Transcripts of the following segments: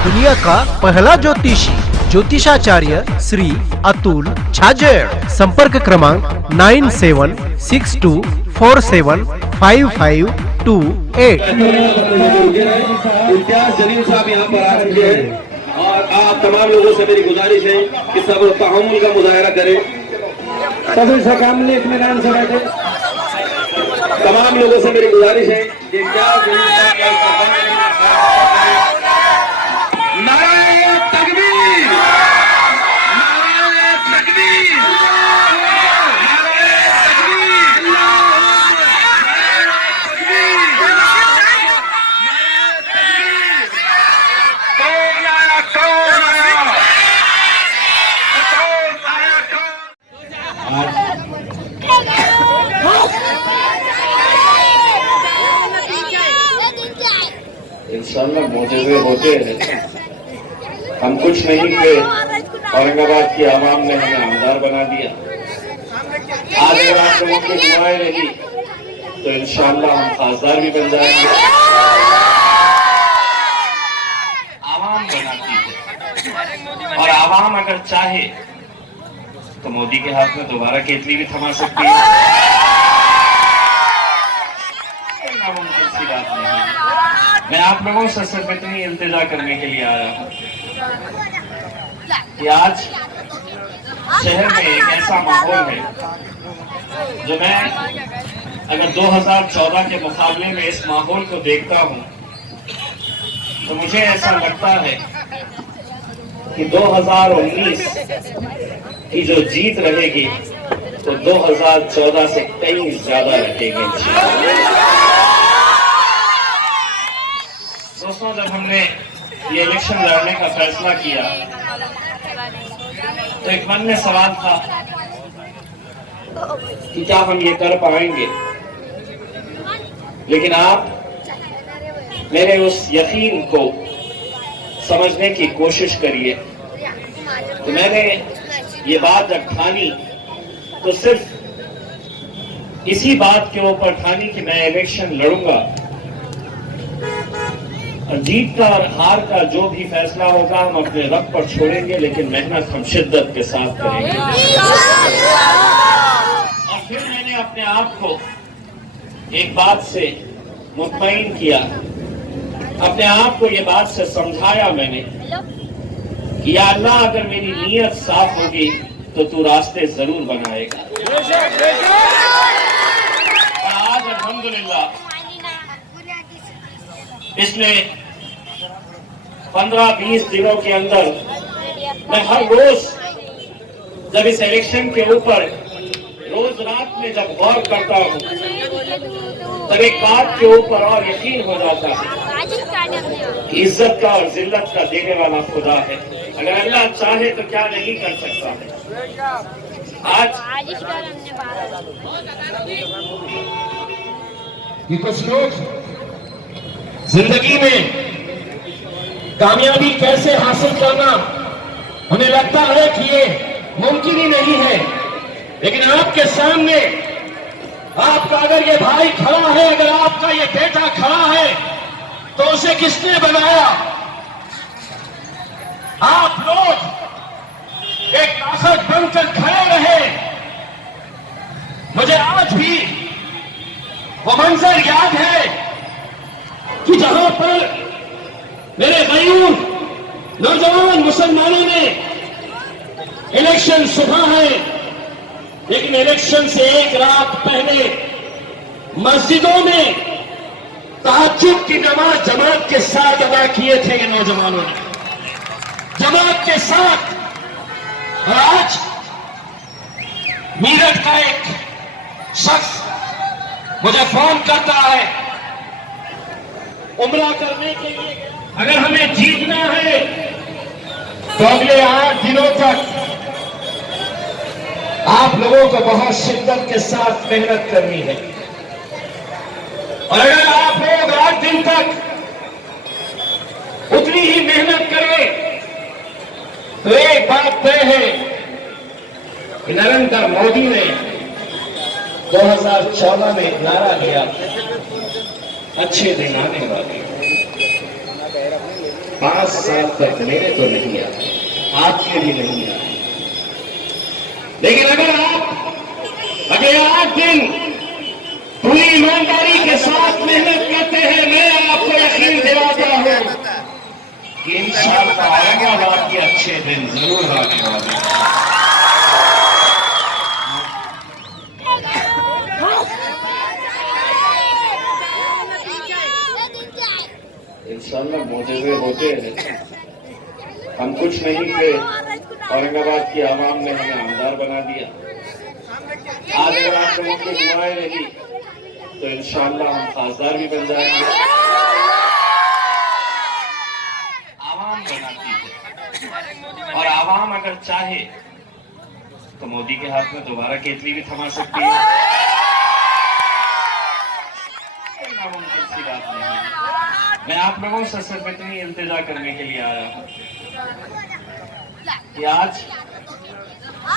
दुनिया का पहला ज्योतिषी ज्योतिषाचार्य श्री अतुल छाजेड़। संपर्क क्रमांक 9762475528। इम्तियाज जलील साहब यहाँ पर आ चुके हैं और आप तमाम लोगों से मेरी गुजारिश है कि सब तहम्मुल का मुजाहरा करें, सभी से सामने इत्मीनान से बैठे। तमाम लोगों से मेरी गुजारिश है कि इम्तियाज जलील साहब नारे तकबीर, नारे तकबीर, इंशाअल्लाह मोजज़े होते हैं। हम कुछ नहीं थे, औरंगाबाद की आवाम ने हमें आमदार बना दिया। आज अगर आप लोगों की दुआएं रही तो इंशाअल्लाह हम खासदार भी बन जाएंगे। आवाम बनाती है और आवाम अगर चाहे तो मोदी के हाथ में दोबारा केतली भी थमा सकती है। नामुमकिन सी बात नहीं है। मैं आप लोगों से सिर्फ इतनी इल्तिजा करने के लिए आया हूँ कि आज शहर में एक ऐसा माहौल है जो मैं अगर 2014 के मुकाबले में इस माहौल को देखता हूँ तो मुझे ऐसा लगता है कि 2019 की जो जीत रहेगी तो 2014 से कहीं ज्यादा रहेगी। दोस्तों, जब हमने ये इलेक्शन लड़ने का फैसला किया तो एक मन में सवाल था कि क्या हम ये कर पाएंगे, लेकिन आप मेरे उस यकीन को समझने की कोशिश करिए। तो मैंने ये बात जब ठानी तो सिर्फ इसी बात के ऊपर ठानी कि मैं इलेक्शन लड़ूंगा और जीत का और हार का जो भी फैसला होगा हम अपने रब पर छोड़ेंगे, लेकिन मेहनत हम शिद्दत के साथ करेंगे। और फिर मैंने अपने आप को एक बात से मुतमईन किया, अपने आप को ये बात से समझाया मैंने कि या अल्लाह, अगर मेरी नीयत साफ होगी तो तू रास्ते जरूर बनाएगा। और आज अल्हम्दुलिल्लाह पिछले 15-20 दिनों के अंदर मैं हर रोज जब इस इलेक्शन के ऊपर रोज रात में जब गौर करता हूँ तब एक बात के ऊपर और यकीन हो जाता है कि इज्जत का और जिल्लत का देने वाला खुदा है। अगर अल्लाह चाहे तो क्या नहीं कर सकता है। आज ये कुछ लोग जिंदगी में कामयाबी कैसे हासिल करना उन्हें लगता है कि ये मुमकिन ही नहीं है, लेकिन आपके सामने आपका अगर ये भाई खड़ा है, अगर आपका ये बेटा खड़ा है तो उसे किसने बनाया? आप लोग एक ताकत बनकर खड़े रहे। मुझे आज भी वो मंजर याद है कि जहां पर मेरे गयूर नौजवान मुसलमानों ने इलेक्शन सुबह है, लेकिन इलेक्शन से एक रात पहले मस्जिदों में तहज्जुद की नमाज जमात के साथ अदा किए थे ये नौजवानों ने, जमात के साथ। और आज मीरठ का एक शख्स मुझे फोन करता है उम्रा करने के लिए। अगर हमें जीतना है तो अगले 8 दिनों तक आप लोगों को बहुत शिद्दत के साथ मेहनत करनी है। और अगर आप लोग 8 दिन तक उतनी ही मेहनत करें तो एक बात तय है कि नरेंद्र मोदी ने 2014 में एक नारा दिया, अच्छे दिन आने वाले। 5 साल तक मेरे तो नहीं आए, आपके भी नहीं आए। लेकिन अगर आप अगले 8 दिन पूरी ईमानदारी के साथ मेहनत करते हैं, मैं आपको यकीन दिलाता हूं कि इंशाअल्लाह औरंगाबाद के अच्छे दिन जरूर आने वाले हैं। इंशाअल्लाह मोजज़े होते हैं। हम कुछ नहीं थे, औरंगाबाद की आवाम ने हमें आमदार बना दिया। आज अगर आप लोगों की दुआएं रही तो इंशाअल्लाह हम खासदार भी बन जाएंगे। आवाम बनाती है, और आवाम अगर चाहे तो मोदी के हाथ में दोबारा केतली भी थमा सकती है। कोई नामुमकिन सी बात नहीं है। मैं आप लोगों से सिर्फ इतनी इल्तिजा करने के लिए आया हूं कि आज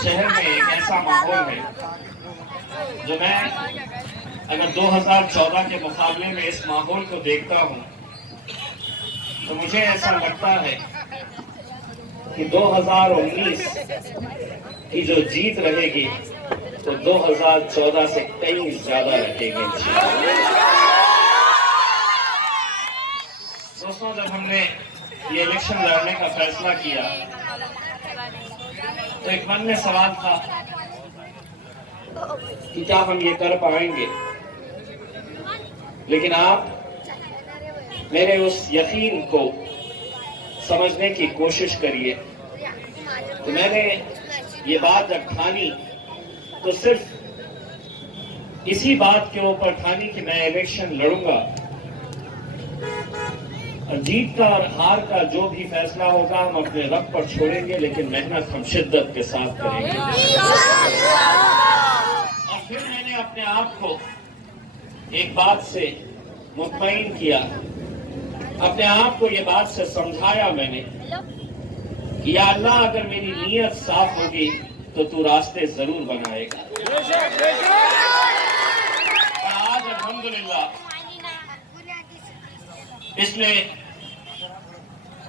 शहर में एक ऐसा माहौल है जो मैं अगर 2014 के मुकाबले में इस माहौल को देखता हूं तो मुझे ऐसा लगता है कि 2019 की जो जीत रहेगी तो 2014 से कहीं ज्यादा रहेगी। दोस्तों, जब हमने ये इलेक्शन लड़ने का फैसला किया तो एक मन में सवाल था कि क्या हम ये कर पाएंगे, लेकिन आप मेरे उस यकीन को समझने की कोशिश करिए। तो मैंने ये बात जब ठानी तो सिर्फ इसी बात के ऊपर ठानी कि मैं इलेक्शन लड़ूंगा, और जीत का और हार का जो भी फैसला होगा हम अपने रब पर छोड़ेंगे, लेकिन मेहनत हम शिद्दत के साथ करेंगे। और फिर मैंने अपने आप को एक बात से मुतमईन किया, अपने आप को ये बात से समझाया मैंने कि या अल्लाह, अगर मेरी नीयत साफ होगी तो तू रास्ते जरूर बनाएगा। और आज अल्हम्दुलिल्लाह पिछले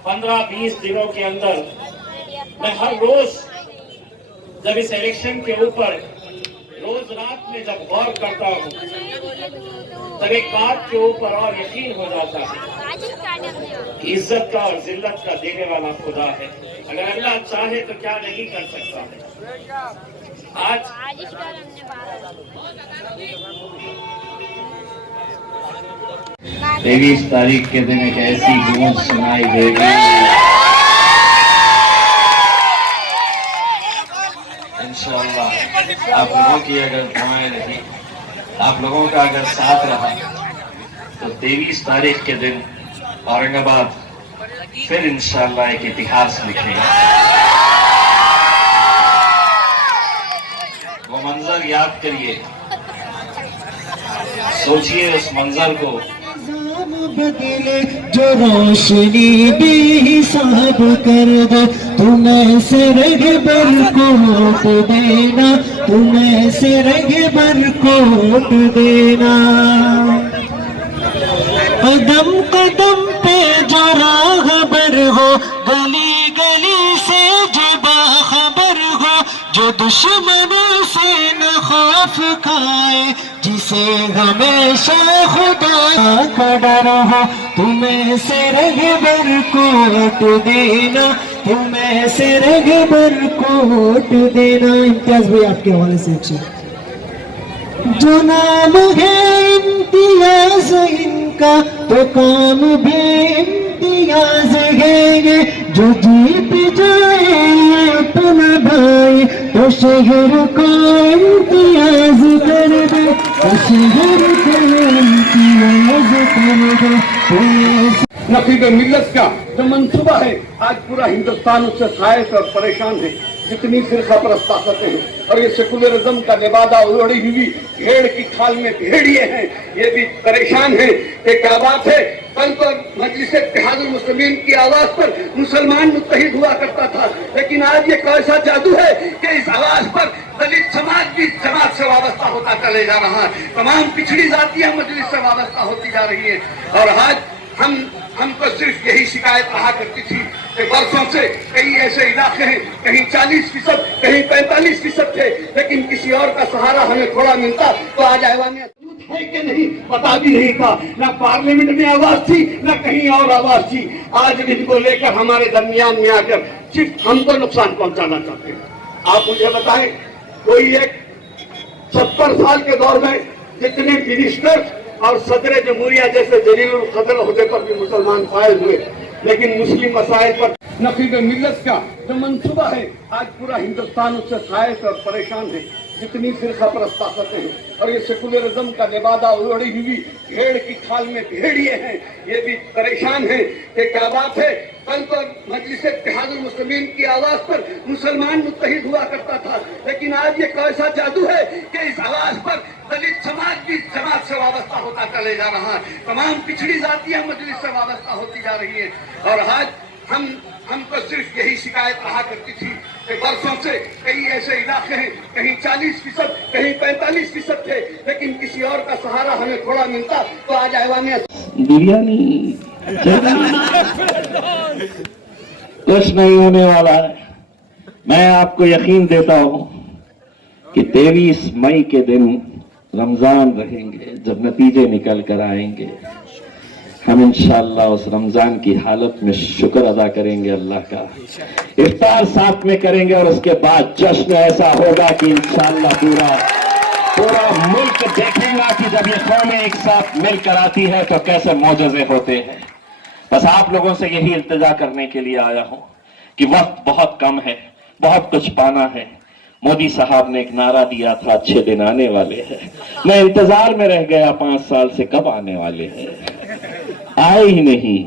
15-20 दिनों के अंदर मैं हर रोज जब इस इलेक्शन के ऊपर रोज रात में जब गौर करता हूँ तब एक बात के ऊपर और यकीन हो जाता है कि इज्जत का और जिल्लत का देने वाला खुदा है। अगर अल्लाह चाहे तो क्या नहीं कर सकता है। आज 23 तारीख के दिन एक ऐसी गूंज सुनाई देगी, इंशाअल्लाह आप लोगों की अगर दुआएं रही, आप लोगों का अगर साथ रहा तो 23 तारीख के दिन औरंगाबाद फिर इंशाअल्लाह एक इतिहास लिखेगा। वो मंजर याद करिए, सोचिए उस मंजर को। बदले जो रोशनी भी हिसाब कर दो, तुम्हें से रगबर कोट देना, तुम्हें से रगबर कोट देना। कदम कदम पे जो राहबर हो, गली गली से जो बाखबर हो, जो दुश्मनों से न खौफ खाए, जिसे हमेशा खुदा का डर हो, तुम्हें से रगबर कोट देना, तुम्हें से रगबर कोट देना। इम्तियाज भाई आपके हवाले से अच्छी जो नाम है इम्तियाज इनका तो काम भी इम्तियाज है, जो जीत जाए अपना भाई तो शहर को इम्तियाज कर दे, तो शहर को इम्तियाज कर दे। नसीब मिल्लत का जो मंसूबा है, आज पूरा हिंदुस्तान उससे खायश और परेशान है। जितनी फिरका परस्त ताकतें हैं और ये सेकुलरिज्म का लिबादा उड़ी हुई भेड़ की खाल में भेड़िए हैं, ये भी परेशान है कि क्या बात है। कल तो मजलिस इत्तेहादुल मुस्लिमीन की आवाज पर मुसलमान मुत्तहिद हुआ करता था, लेकिन आज ये कैसा जादू है कि इस आवाज पर दलित समाज भी जमात से वाबस्ता होता चले जा रहा है। तमाम पिछड़ी जातियां मजलिस से वाबस्ता होती जा रही है। और आज हम हमको सिर्फ यही शिकायत रहा करती थी कि वर्षों से कई ऐसे इलाके हैं, कहीं 40%, कहीं 45% थे, लेकिन किसी और का सहारा हमें थोड़ा मिलता तो आज ऐवान है कि नहीं पता भी नहीं था, ना पार्लियामेंट में आवाज थी, ना कहीं और आवाज थी। आज इनको लेकर हमारे दरमियान में आकर सिर्फ हमको नुकसान पहुंचाना चाहते हैं। आप मुझे बताएं, कोई एक 70 साल के दौर में जितने मिनिस्टर्स और सदर जमहूरिया जैसे जलीलुल कदर होने पर भी मुसलमान फायज हुए, लेकिन मुस्लिम मसाइल पर नकीब मिल्लत का जो मंसूबा है, आज पूरा हिंदुस्तान उससे खायश और परेशान है। जितनी फिरका परस्त ताकतें हैं और ये सेकुलरिज्म का लिबादा उड़ी हुई भेड़ की खाल में भेड़िए हैं, ये भी परेशान हैं कि क्या बात है। कल तो मजलिस इत्तेहादुल मुस्लिमीन की आवाज पर मुसलमान मुत्तहिद हुआ करता था, लेकिन आज ये कैसा जादू है कि इस आवाज पर दलित समाज भी जमात से वाबस्ता होता चले जा रहा है, तमाम पिछड़ी जातियां मजलिस से वाबस्ता होती जा रही है। और आज हमको सिर्फ यही शिकायत रहा करती थी कि वर्षों से कई ऐसे इलाके हैं, कहीं 40%, कहीं 45% थे, लेकिन किसी और का सहारा हमें थोड़ा मिलता तो आज ऐवान बिरयानी कुछ नहीं होने वाला है। मैं आपको यकीन देता हूं कि 23 मई के दिन रमजान रहेंगे, जब नतीजे निकल कर आएंगे, हम इंशाअल्लाह उस रमजान की हालत में शुक्र अदा करेंगे अल्लाह का, इफ्तार साथ में करेंगे और उसके बाद जश्न ऐसा होगा कि इंशाअल्लाह पूरा मुल्क देखेगा कि जब ये कौमें एक साथ मिलकर आती है तो कैसे मौजज़े होते हैं। बस आप लोगों से यही इल्तिजा करने के लिए आया हूं कि वक्त बहुत कम है, बहुत कुछ पाना है। मोदी साहब ने एक नारा दिया था, अच्छे दिन आने वाले हैं। मैं इंतजार में रह गया 5 साल से, कब आने वाले हैं, आए ही नहीं।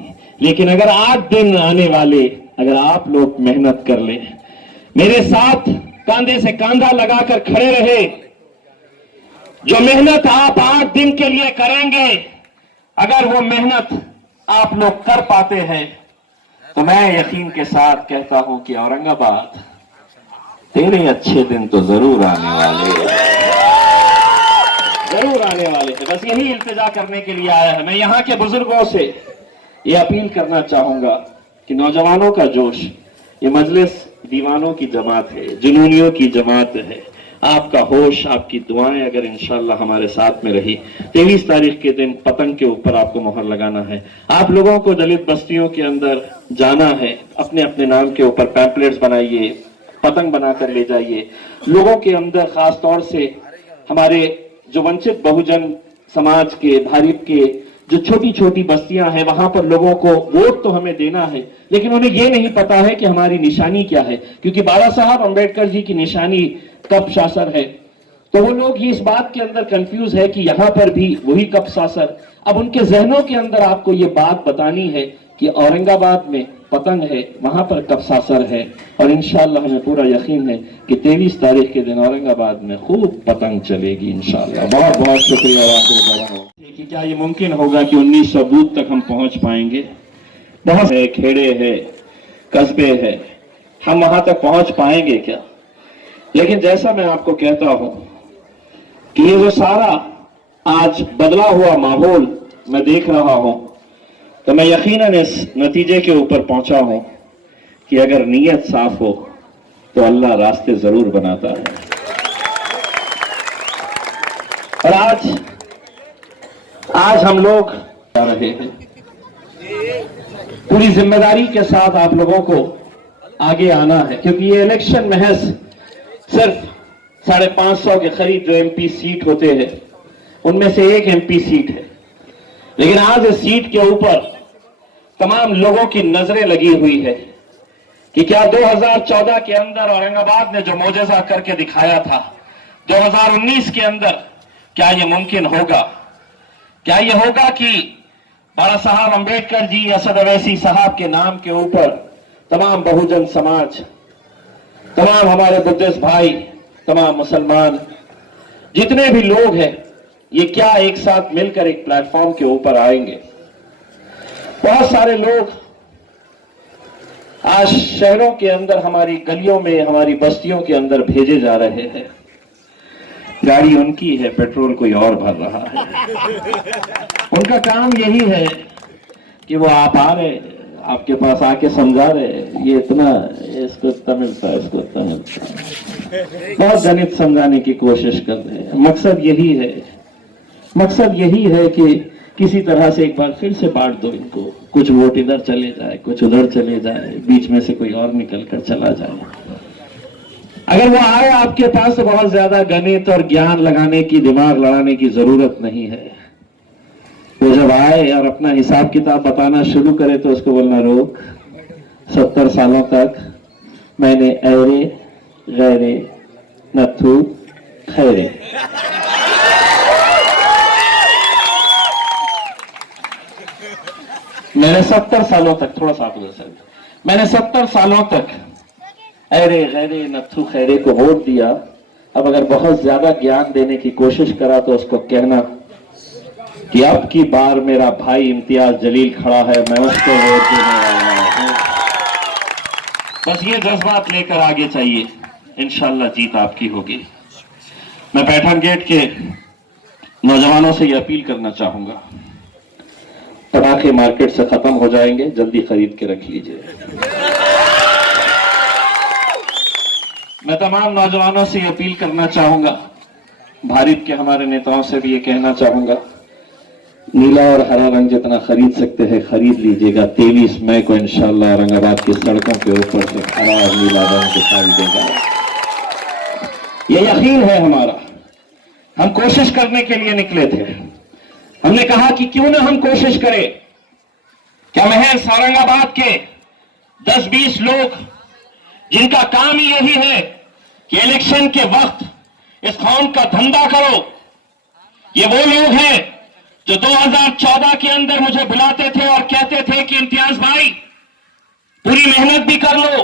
लेकिन अगर 8 दिन आने वाले, अगर आप लोग मेहनत कर ले, मेरे साथ कांधे से कांधा लगाकर खड़े रहे, जो मेहनत आप 8 दिन के लिए करेंगे, अगर वो मेहनत आप लोग कर पाते हैं तो मैं यकीन के साथ कहता हूं कि औरंगाबाद तेरे अच्छे दिन तो जरूर आने वाले हैं। बस यही इल्तिजा करने के लिए आया है। मैं यहाँ के बुजुर्गों से ये अपील करना चाहूंगा कि नौजवानों का जोश, ये मजलिस दीवानों की जमात है, जुनूनियों की जमात है। आपका होश, आपकी दुआएं अगर इंशाअल्लाह हमारे साथ में रही, 23 तारीख के दिन पतंग के ऊपर आपको मोहर लगाना है। आप लोगों को दलित बस्तियों के अंदर जाना है, अपने अपने नाम के ऊपर पैम्पलेट्स बनाइए, पतंग बनाकर ले जाइए। लोगों के अंदर खास तौर से हमारे जो वंचित बहुजन समाज के, भारिप के जो छोटी छोटी बस्तियां हैं, वहां पर लोगों को वोट तो हमें देना है, लेकिन उन्हें ये नहीं पता है कि हमारी निशानी क्या है, क्योंकि बाबा साहब अंबेडकर जी की निशानी कप शासर है। तो वो लोग ही इस बात के अंदर कंफ्यूज है कि यहाँ पर भी वही कप शासर। अब उनके जहनों के अंदर आपको ये बात बतानी है कि औरंगाबाद में पतंग है, वहां पर कप शासर है। और इंशाअल्लाह हमें पूरा यकीन है कि 23 तारीख के दिन औरंगाबाद में खूब पतंग चलेगी इंशाअल्लाह। बहुत बहुत शुक्रिया। कि क्या ये मुमकिन होगा कि 1900 बूथ तक हम पहुंच पाएंगे? बहुत है, खेड़े है, कस्बे है, हम वहां तक पहुंच पाएंगे क्या? लेकिन जैसा मैं आपको कहता हूं कि ये जो सारा आज बदला हुआ माहौल मैं देख रहा हूं, तो मैं यकीनन इस नतीजे के ऊपर पहुंचा हूं कि अगर नीयत साफ हो तो अल्लाह रास्ते जरूर बनाता है। और आज हम लोग जा रहे हैं, पूरी जिम्मेदारी के साथ आप लोगों को आगे आना है, क्योंकि ये इलेक्शन महज सिर्फ 550 के करीब जो एमपी सीट होते हैं उनमें से एक एमपी सीट है। लेकिन आज इस सीट के ऊपर तमाम लोगों की नजरें लगी हुई है कि क्या 2014 के अंदर औरंगाबाद ने जो मोजज़ा करके दिखाया था, 2019 के अंदर क्या ये मुमकिन होगा? क्या ये होगा कि बाबा साहब अंबेडकर जी, असद अवैसी साहब के नाम के ऊपर तमाम बहुजन समाज, तमाम हमारे बुद्धिस्ट भाई, तमाम मुसलमान, जितने भी लोग हैं, ये क्या एक साथ मिलकर एक प्लेटफॉर्म के ऊपर आएंगे? बहुत सारे लोग आज शहरों के अंदर, हमारी गलियों में, हमारी बस्तियों के अंदर भेजे जा रहे हैं। गाड़ी उनकी है, पेट्रोल कोई और भर रहा है। उनका काम यही है कि वो आप आ रहे, आपके पास आके समझा रहे, ये इतना, इसको इतना मिलता है, इसको इतना मिलता है, बहुत गणित समझाने की कोशिश कर रहे हैं। मकसद यही है कि किसी तरह से एक बार फिर से बांट दो इनको, कुछ वोट इधर चले जाए, कुछ उधर चले जाए, बीच में से कोई और निकल कर चला जाए। अगर वो आए आपके पास तो बहुत ज्यादा गणित और ज्ञान लगाने की, दिमाग लड़ाने की जरूरत नहीं है। वो जब आए और अपना हिसाब किताब बताना शुरू करे तो उसको बोलना, रोक, 70 सालों तक मैंने ऐरे गैरे नथु खैरे, मैंने 70 सालों तक, थोड़ा सा आप उधर, मैंने 70 सालों तक ऐरे गैरे नथु खैरे को वोट दिया। अब अगर बहुत ज्यादा ज्ञान देने की कोशिश करा तो उसको कहना कि अब की बार मेरा भाई इम्तियाज जलील खड़ा है, मैं उसको वोट देने वाला हूं। बस ये जज्बात लेकर आगे चाहिए, इंशाल्लाह जीत आपकी होगी। मैं पैठान गेट के नौजवानों से ये अपील करना चाहूंगा, पटाखे मार्केट से खत्म हो जाएंगे, जल्दी खरीद के रख लीजिए। मैं तमाम नौजवानों से ये अपील करना चाहूंगा, भारत के हमारे नेताओं से भी ये कहना चाहूंगा, नीला और हरा रंग जितना खरीद सकते हैं खरीद लीजिएगा। 23 मई को इंशाल्लाह औरंगाबाद की सड़कों के ऊपर से हरा और नीला रंग दिखाई देगा। ये यकीन है हमारा। हम कोशिश करने के लिए निकले थे। हमने कहा कि क्यों ना हम कोशिश करें। क्या महज औरंगाबाद के 10-20 लोग जिनका काम ही यही है कि इलेक्शन के वक्त इस कौम का धंधा करो, ये वो लोग हैं जो 2014 के अंदर मुझे बुलाते थे और कहते थे कि इम्तियाज भाई पूरी मेहनत भी कर लो,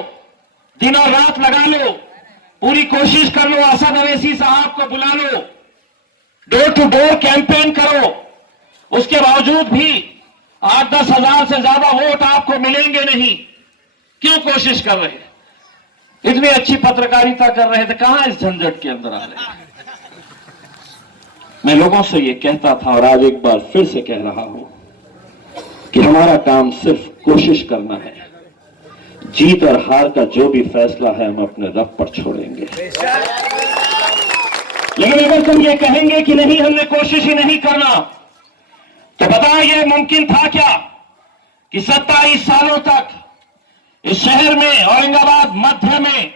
दिन और रात लगा लो, पूरी कोशिश कर लो, असद अवैसी साहब को बुला लो, डोर टू डोर कैंपेन करो, उसके बावजूद भी 8-10 हजार से ज्यादा वोट आपको मिलेंगे नहीं। क्यों कोशिश कर रहे हैं? इतनी अच्छी पत्रकारिता कर रहे थे, कहां इस झंझट के अंदर आ रहे हैं? मैं लोगों से ये कहता था और आज एक बार फिर से कह रहा हूं कि हमारा काम सिर्फ कोशिश करना है। जीत और हार का जो भी फैसला है हम अपने रब पर छोड़ेंगे। लेकिन अगर तुम ये कहेंगे कि नहीं हमने कोशिश ही नहीं करना, तो बताओ ये मुमकिन था क्या कि 27 सालों तक इस शहर में, औरंगाबाद मध्य में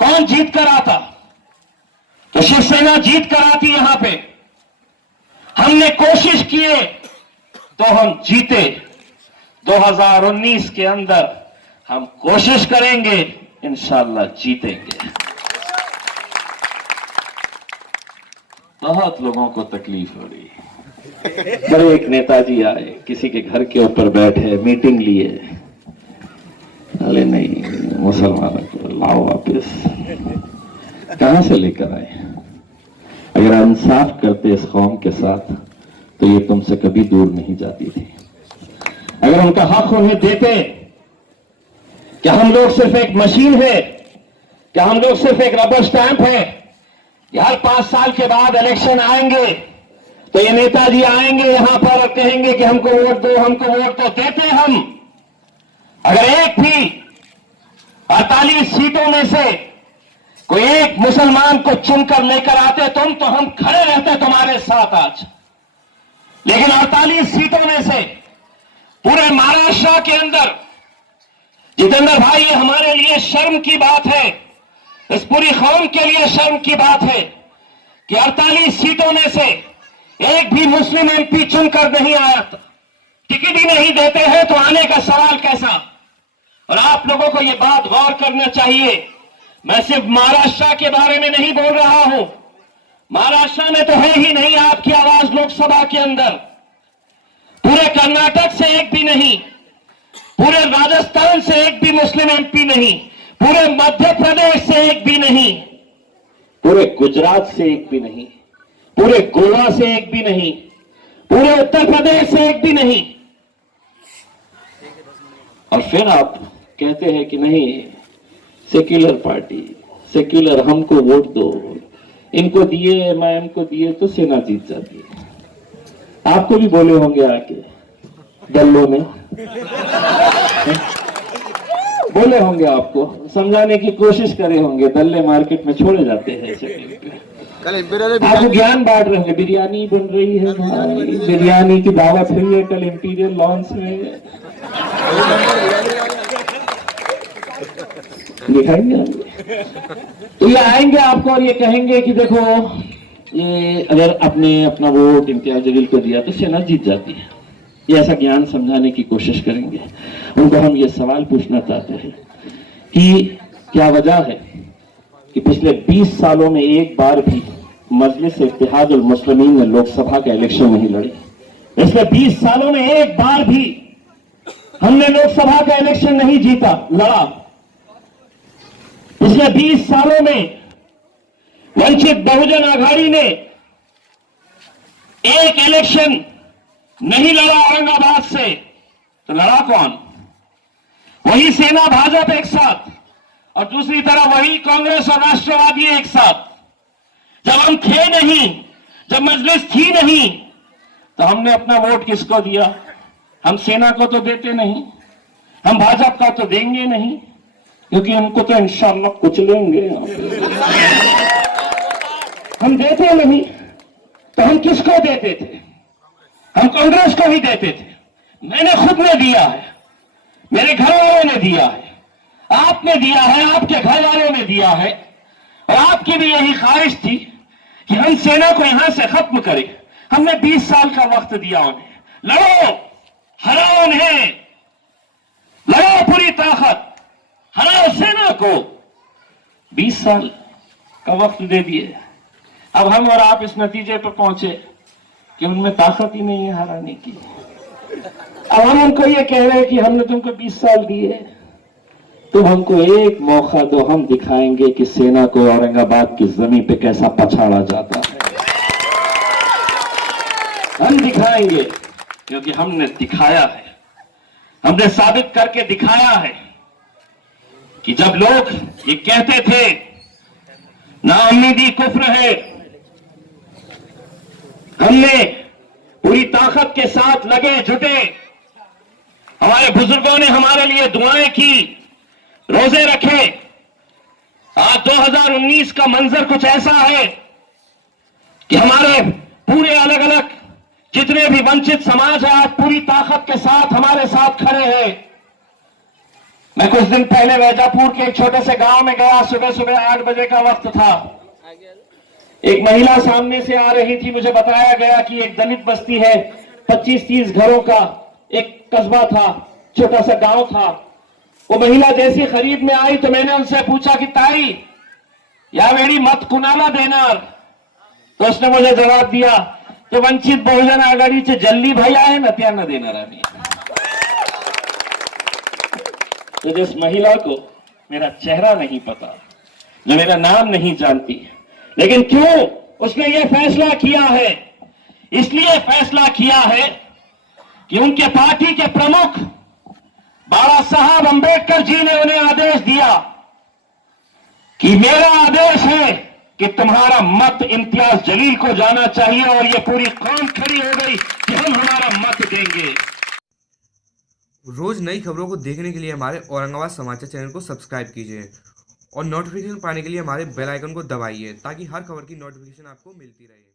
कौन जीत कर आता? तो शिवसेना जीत कर आती यहां पे। हमने कोशिश किए तो हम जीते। 2019 के अंदर हम कोशिश करेंगे, इंशाल्लाह जीतेंगे। बहुत लोगों को तकलीफ हो रही है। बड़े एक नेताजी आए, किसी के घर के ऊपर बैठे, मीटिंग लिए, अरे नहीं मुसलमानों को लाओ वापिस। कहां से लेकर आए? अगर इंसाफ करते इस कौम के साथ तो ये तुमसे कभी दूर नहीं जाती थी। अगर उनका हक उन्हें देते, क्या हम लोग सिर्फ एक मशीन है? क्या हम लोग सिर्फ एक रबर स्टैंप है? हर 5 साल के बाद इलेक्शन आएंगे तो ये नेताजी आएंगे यहां पर और कहेंगे कि हमको वोट दो, हमको वोट दो। देते हम। अगर एक भी 48 सीटों में से कोई एक मुसलमान को चुनकर लेकर आते तुम, तो हम खड़े रहते तुम्हारे साथ आज। लेकिन 48 सीटों में से पूरे महाराष्ट्र के अंदर, जितेंद्र भाई, ये हमारे लिए शर्म की बात है, इस पूरी कौम के लिए शर्म की बात है कि 48 सीटों में से एक भी मुस्लिम एमपी चुनकर नहीं आया। टिकट ही नहीं देते हैं तो आने का सवाल कैसा? और आप लोगों को यह बात गौर करना चाहिए। मैं सिर्फ महाराष्ट्र के बारे में नहीं बोल रहा हूं। महाराष्ट्र में तो है ही नहीं आपकी आवाज लोकसभा के अंदर। पूरे कर्नाटक से एक भी नहीं, पूरे राजस्थान से एक भी मुस्लिम एमपी नहीं, पूरे मध्य प्रदेश से एक भी नहीं, पूरे गुजरात से एक भी नहीं, पूरे गोवा से एक भी नहीं, पूरे उत्तर प्रदेश से एक भी नहीं। और फिर आप कहते हैं कि नहीं, सेक्युलर पार्टी, सेक्युलर, हमको वोट दो, इनको दिए, एमआईएम को दिए तो सेना जीत जाती है। आपको भी बोले होंगे आके, गल्लों में बोले होंगे, आपको समझाने की कोशिश करे होंगे, दल्ले मार्केट में छोड़े जाते हैं ऐसे टाइम पे। आपको ज्ञान बांट रहे होंगे, बिरयानी बन रही है भाई, बिरयानी की दावत हुई है कल इंपीरियल लॉन्च में, दिखाएंगे। तो ये आएंगे आपको और ये कहेंगे कि देखो, ये अगर आपने अपना वोट इम्तियाज जलील को दिया तो सेना जीत जाती है। ये ऐसा ज्ञान समझाने की कोशिश करेंगे। उनको हम ये सवाल पूछना चाहते हैं कि क्या वजह है कि पिछले 20 सालों में एक बार भी मजलिस इत्तेहादुल मुस्लिमीन ने लोकसभा का इलेक्शन नहीं लड़ी। पिछले 20 सालों में एक बार भी हमने लोकसभा का इलेक्शन नहीं जीता, लड़ा। पिछले 20 सालों में वंचित बहुजन आघाड़ी ने एक इलेक्शन नहीं लड़ा औरंगाबाद से, तो लड़ा कौन? वही सेना भाजपा एक साथ, और दूसरी तरफ वही कांग्रेस और राष्ट्रवादी एक साथ। जब हम थे नहीं, जब मजलिस थी नहीं, तो हमने अपना वोट किसको दिया? हम सेना को तो देते नहीं, हम भाजपा का तो देंगे नहीं, क्योंकि उनको तो इंशाअल्लाह कुचलेंगे। हम देते नहीं, तो हम किसको देते थे? हम कांग्रेस को ही देते थे। मैंने खुद ने दिया है, मेरे घर वालों ने दिया है, आपने दिया है, आपके घर वालों ने दिया है, और आपकी भी यही ख्वाहिश थी कि हम सेना को यहां से खत्म करें। हमने 20 साल का वक्त दिया उन्हें, लड़ो, हराओ उन्हें, लड़ो पूरी ताकत, हराओ सेना को। 20 साल का वक्त दे दिए। अब हम और आप इस नतीजे पर पहुंचे कि उनमें ताकत ही नहीं है हराने की। अब हम उनको ये कह रहे हैं कि हमने तुमको 20 साल दिए, तुम हमको एक मौका दो, हम दिखाएंगे कि सेना को औरंगाबाद की जमीन पे कैसा पछाड़ा जाता है। हम दिखाएंगे, क्योंकि हमने दिखाया है, हमने साबित करके दिखाया है कि जब लोग ये कहते थे नाउम्मीदी कुफ्र है, हमने पूरी ताकत के साथ लगे जुटे। हमारे बुजुर्गों ने हमारे लिए दुआएं की, रोजे रखे। आज 2019 का मंजर कुछ ऐसा है कि हमारे पूरे अलग अलग जितने भी वंचित समाज है आज पूरी ताकत के साथ हमारे साथ खड़े हैं। मैं कुछ दिन पहले वैजापुर के एक छोटे से गांव में गया। सुबह सुबह 8 बजे का वक्त था। एक महिला सामने से आ रही थी। मुझे बताया गया कि एक दलित बस्ती है, 25-30 घरों का एक कस्बा था, छोटा सा गांव था। वो महिला जैसी खरीद में आई तो मैंने उनसे पूछा कि ताई या वेड़ी मत कुनाला देनार, तो उसने मुझे जवाब दिया तो वंचित बहुजन आघाडीचे जल्ली भाई आहे ना त्यांना देणार आम्ही। तो जिस महिला को मेरा चेहरा नहीं पता, जो मेरा नाम नहीं जानती, लेकिन क्यों उसने ये फैसला किया है? इसलिए फैसला किया है कि उनके पार्टी के प्रमुख बाबा साहब अंबेडकर जी ने उन्हें आदेश दिया कि मेरा आदेश है कि तुम्हारा मत इम्तियाज जलील को जाना चाहिए, और ये पूरी कौम खड़ी हो गई कि हम हमारा मत देंगे। रोज नई खबरों को देखने के लिए हमारे औरंगाबाद समाचार चैनल को सब्सक्राइब कीजिए और नोटिफिकेशन पाने के लिए हमारे बेल आइकन को दबाइए ताकि हर खबर की नोटिफिकेशन आपको मिलती रहे।